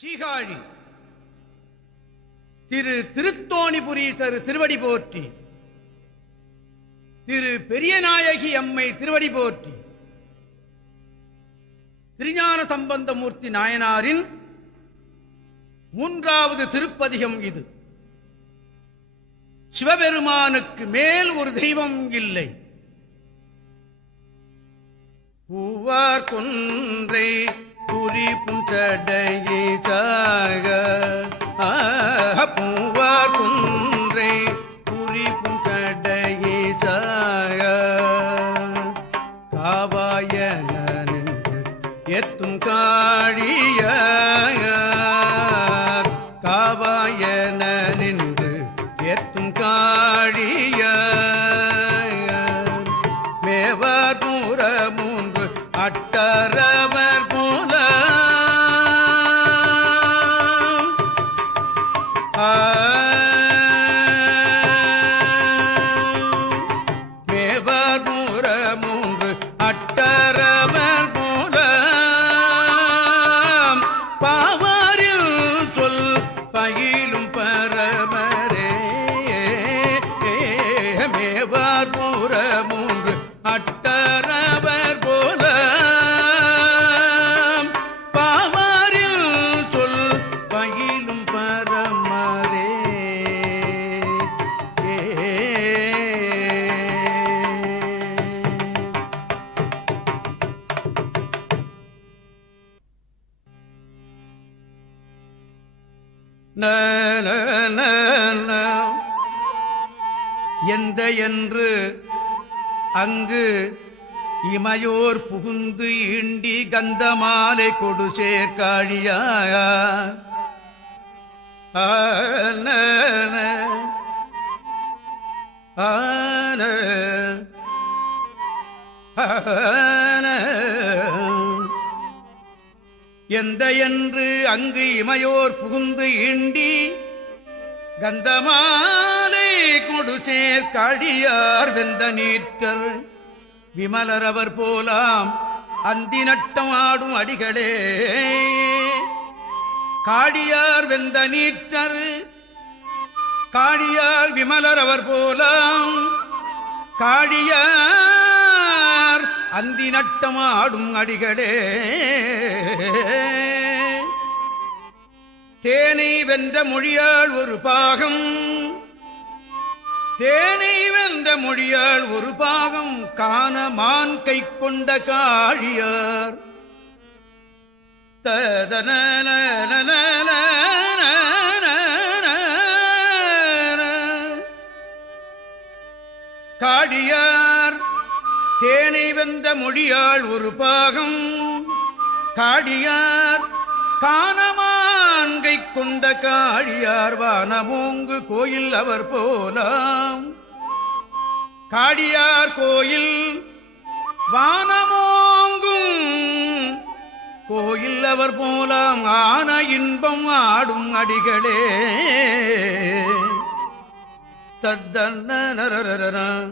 சீகாழி. திரு திருத்தோணிபுரீசர் திருவடி போற்றி. திரு பெரியநாயகி அம்மை திருவடி போற்றி. திருஞான சம்பந்தமூர்த்தி நாயனாரின் மூன்றாவது திருப்பதிகம் இது. சிவபெருமானுக்கு மேல் ஒரு தெய்வம் இல்லை. பூவார் கொன்றை புரி புஞ்சடையை சாக ஆ, பூவார் கொன்றை புரி புஞ்சடையை சாக. எத்தும் காழிய காவாய நின்று எத்தும் காழியா எந்த என்று அங்கு இமையோர் புகுந்து ஈண்டி கந்தமாலை கொடு சேர்க்காழியா ஆன ஆன எந்த என்று அங்கு இமையோர் புகுந்து ஈண்டி கந்தமாலை கொடுசேர் காடியார் வெந்த நீற்றர். விமலர் அவர் போலாம் அந்தி நட்டம் ஆடும் அடிகளே. காடியார் வெந்த நீற்றர் காடியார் விமலர் அவர் போலாம் காடியார் அந்தி நட்டமாடும் அடிகளே. தேனை வென்ற மொழியால் ஒரு பாகம். தேனை வென்ற மொழியால் ஒரு பாகம் காண மான் கை கொண்ட காழியார். ததன காடியார் தேனை வந்த மொழியாள் ஒரு பாகம். காடியார் காணமான்கை கொண்ட காழியார் வானமோங்கு கோயில் அவர் போலாம். காடியார் கோயில் வானமோங்கும் கோயில் அவர் போலாம். ஆன இன்பம் ஆடும் அடிகளே. தத்தன்ன நரரர.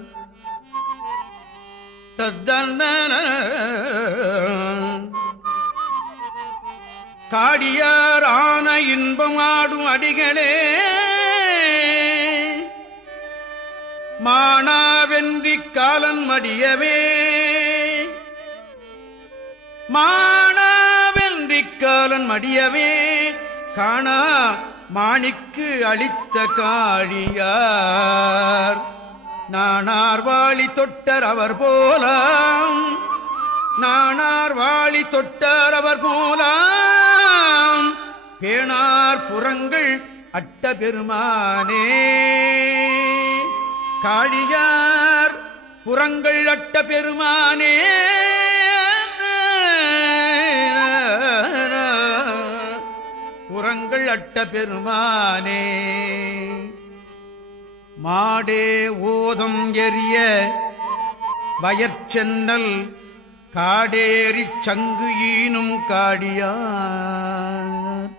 காடியார் ஆன இன்பம் ஆடும் அடிகளே. மானாவென்றி காலன் மடியவே. மானாவென்றி காலன் மடியவே. காணா மாணிக்கு அளித்த காழியார். நானார் வாழி தொட்டர் அவர் போலாம். நானார் வாழி அவர் போலாம். பேணார் புறங்கள் அட்ட பெருமானே. காழியார் புறங்கள் அட்ட பெருமானே. புறங்கள் அட்ட பெருமானே. மாடே ஓதம் எரிய வயற்சென்னல் காடேறிச் சங்கு ஈனும் காடியார்.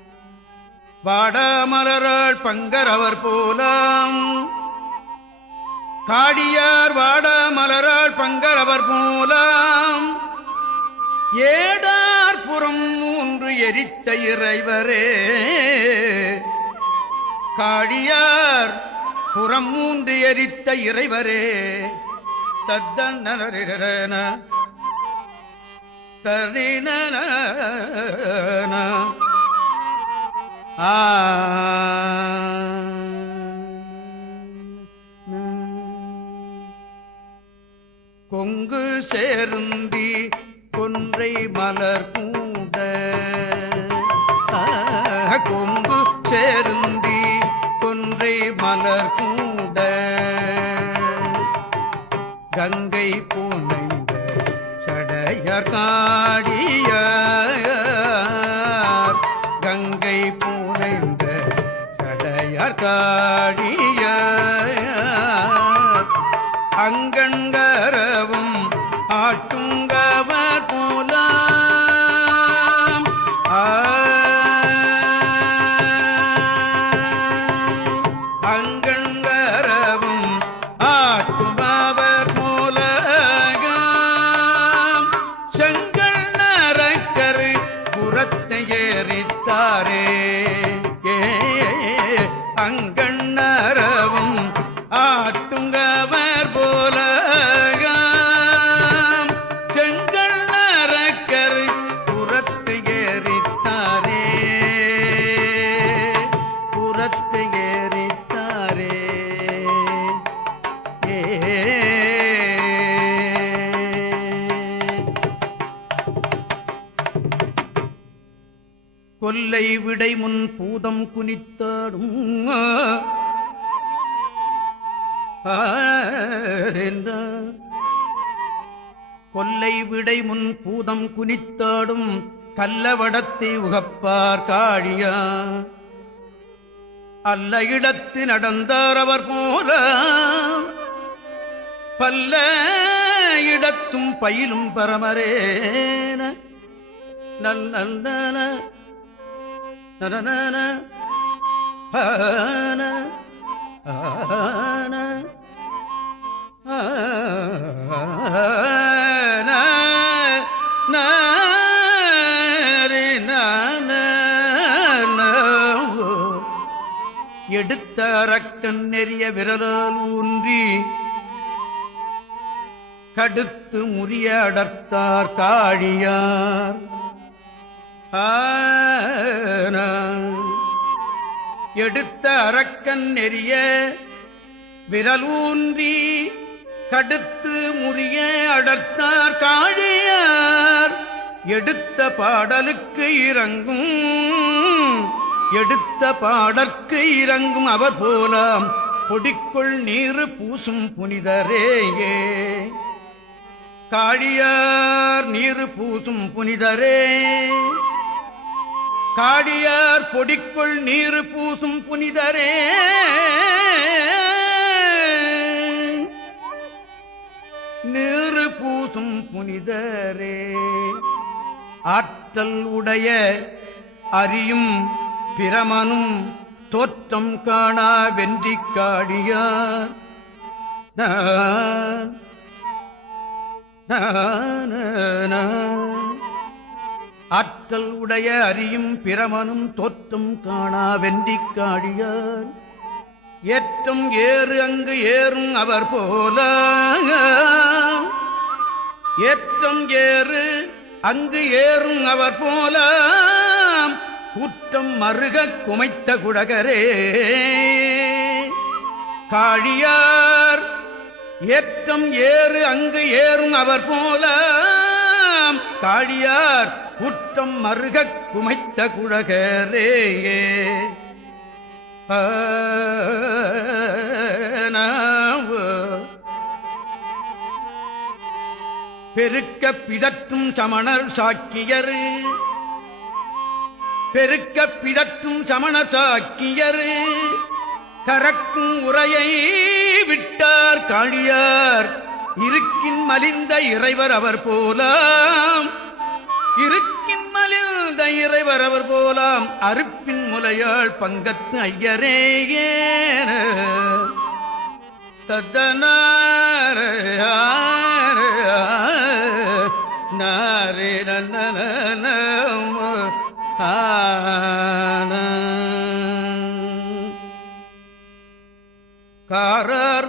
வாடாமலராள் பங்கரவர் போலாம். காடியார் வாடாமலராள் பங்கரவர் போலாம். ஏடார்புறம் மூன்று எரித்த இறைவரே. காடியார் புறம் மூன்று எரித்த இறைவரே தத்தன தரின ஆ. கொங்கு சேருந்தி கொன்றை மலர் பூந்த கொங்கு சேருந்தி கொன்றை மலர் பூண்ட கங்கை பூனைந்த சடையர் காடி. அங்கன் பூதம் குனித்தாடும் கொல்லை விடை முன் பூதம் குனித்தாடும். கல்லவடத்தை உகப்பார் காழியா. அல்ல இடத்து நடந்தார் அவர் போல பல்ல இடத்தும் பயிலும் பரமரேன. நல் நான எடுத்த அரக்கன் நெறிய விரலால் ஊன்றி கடுத்து முறிய அடர்த்தார் காழியார் எடுத்த அரக்கன் நெறிய விரலூன்றி கடுத்து முறிய அடர்த்தார் காழியார். எடுத்த பாடலுக்கு இறங்கும் எடுத்த பாடற்கு இறங்கும் அவர் போலாம். பொடிக்குள் நீரு பூசும் புனிதரேயே. காழியார் நீரு பூசும் புனிதரே. காடியார் பொடிக்குள் நீர் பூசும் புனிதரே. நீரு பூசும் புனிதரே. ஆற்றல் உடைய அறியும் பிரமனும் தோற்றம் காணா வென்றிக் காடியார். நான் நான ஆற்றல் உடைய அறியும் பிரமனும் தோற்றம் காணா வென்றிக் காடியார் ஏற்றம் ஏறு அங்கு ஏறும் அவர் போல. ஏற்றம் ஏறு அங்கு ஏறும் அவர் போல. கூற்றம் மருக குமைத்த குடகரே. காழியார் ஏற்றம் ஏறு அங்கு ஏறும் அவர் போல. காழியார் குற்றம் மருகக் குமைத்த குழகரே பெருக்க பிதற்றும் சமணர் சாக்கியர். பெருக்க பிதற்றும் சமண சாக்கியர். கரக்கும் உரையை விட்டார் காழியார் இருக்கின் மலிந்த இறைவர் அவர் போலாம். இருக்கின் மலிந்த இறைவர் போலாம். அருப்பின் முலையாள் பங்கத்து ஐயரேயே தத்தனார நாரே நன்ன ஆன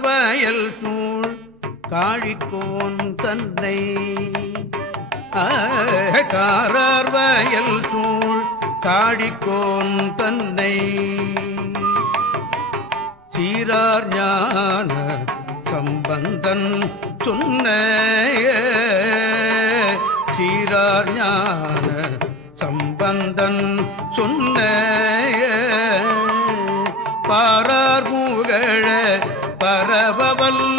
வயல் தூள் காழிக்கோன் தன்னை காரார் வயல் தூள் காழிக்கோன் தன்னை. சீரார் ஞான சம்பந்தன் சொன்ன சீரார் ஞான சம்பந்தன் சொன்ன பாரார் மூகழ பரவவல்லவர்